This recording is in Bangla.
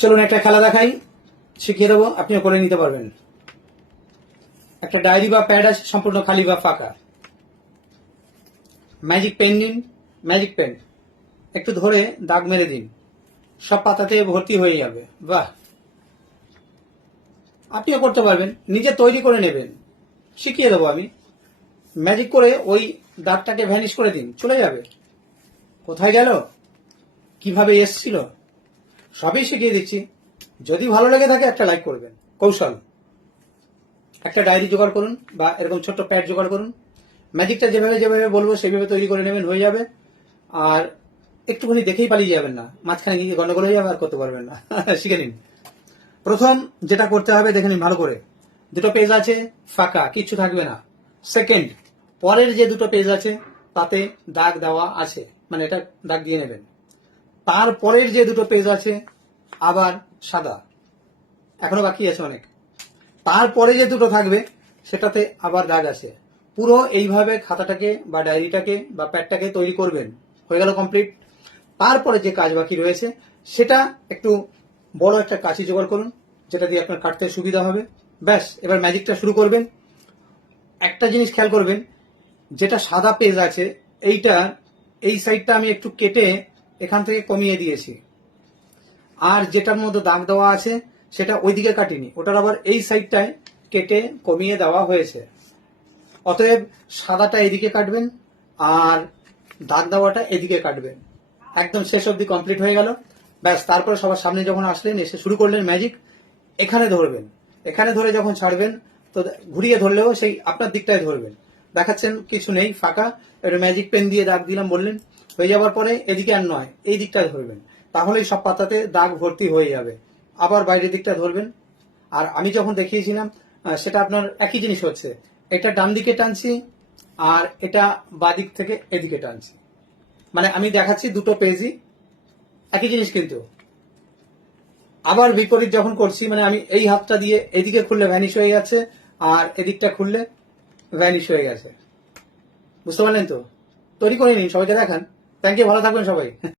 চলুন একটা খেলা দেখাই, শিখিয়ে দেবো, আপনিও করে নিতে পারবেন। একটা ডায়েরি বা প্যাড আছে সম্পূর্ণ খালি বা ফাঁকা। ম্যাজিক পেন নিন, ম্যাজিক পেন একটু ধরে দাগ মেরে দিন, সব পাতাতে ভর্তি হয়ে যাবে। বাহ, আপনিও করতে পারবেন, নিজে তৈরি করে নেবেন, শিখিয়ে দেবো আমি। ম্যাজিক করে ওই দাগটাকে ভ্যানিশ করে দিন, চলে যাবে। কোথায় গেল, কিভাবে এসছিল, সবই শিখিয়ে দিচ্ছি। যদি ভালো লেগে থাকে একটা লাইক করবেন। কৌশল, একটা ডায়েরি জোগাড় করুন বা এরকম ছোট্ট প্যাড জোগাড় করুন। ম্যাজিকটা যেভাবে যেভাবে বলবো সেভাবে তৈরি করে নেবেন, হয়ে যাবে। আর একটুখানি দেখেই পালিয়ে যাবেন না, মাঝখানে গিয়ে গন্ডগোল হয়ে যাবে, আর করতে পারবেন না। শিখে নিন। প্রথম যেটা করতে হবে দেখে নিন ভালো করে, দুটো পেজ আছে ফাঁকা, কিচ্ছু থাকবে না। সেকেন্ড, পরের যে দুটো পেজ আছে তাতে দাগ দেওয়া আছে, মানে এটা দাগ দিয়ে নেবেন। তারপরের যে দুটো পেজ আছে আবার সাদা, এখনো বাকি আছে অনেক। তারপরে যে দুটো থাকবে সেটাতে আবার দাগ আছে। পুরো এইভাবে খাতাটাকে বা ডায়েরিটাকে বা প্যাডটাকে তৈরি করবেন। হয়ে গেল কমপ্লিট। তারপরে যে কাজ বাকি রয়েছে সেটা একটু বড় একটা কাঁচি জোগাড় করুন, যেটা দিয়ে আপনার কাটতে সুবিধা হবে। ব্যাস, এবার ম্যাজিকটা শুরু করবেন। একটা জিনিস খেয়াল করবেন, যেটা সাদা পেজ আছে এইটা, এই সাইডটা আমি একটু কেটে এখান থেকে কমিয়ে দিয়েছি। আর যেটার মধ্যে দাগ দেওয়া আছে সেটা ওইদিকে কাটিনি, ওটার আবার এই সাইডটায় কেটে কমিয়ে দেওয়া হয়েছে। অতএব সাদাটা এদিকে কাটবেন আর দাগ দেওয়াটা এদিকে কাটবেন। একদম শেষ অবধি কমপ্লিট হয়ে গেল। ব্যাস, তারপরে সবার সামনে যখন আসলেন, এসে শুরু করলেন ম্যাজিক, এখানে ধরবেন। এখানে ধরে যখন ছাড়বেন তো ঘুরিয়ে ধরলেও সেই আপনার দিকটায় ধরবেন। দেখাচ্ছেন কিছু নেই, ফাঁকা। এবার ম্যাজিক পেন দিয়ে দাগ দিলাম বললেন, হয়ে যাওয়ার পরে এদিকে আর নয়, এই দিকটায় ধরবেন, তাহলেই সব পাতাতে দাগ ভর্তি হয়ে যাবে। আবার বাইরের দিকটা ধরবেন। আর আমি যখন দেখিয়েছিলাম সেটা আপনার একই জিনিস হচ্ছে, এটা ডান দিকে টানছি আর এটা বাদিক থেকে এদিকে টানছি, মানে আমি দেখাচ্ছি দুটো পেজই একই জিনিস, কিন্তু আবার বিপরীত যখন করছি, মানে আমি এই হাতটা দিয়ে এদিকে খুললে ভ্যানিশ হয়ে যাচ্ছে আর এদিকটা খুললে ভ্যানিশ হয়ে গেছে। বুঝতে পারলেন তো? তৈরি করে নিন, সবাইকে দেখান। থ্যাংক ইউ, ভালো থাকবেন সবাই।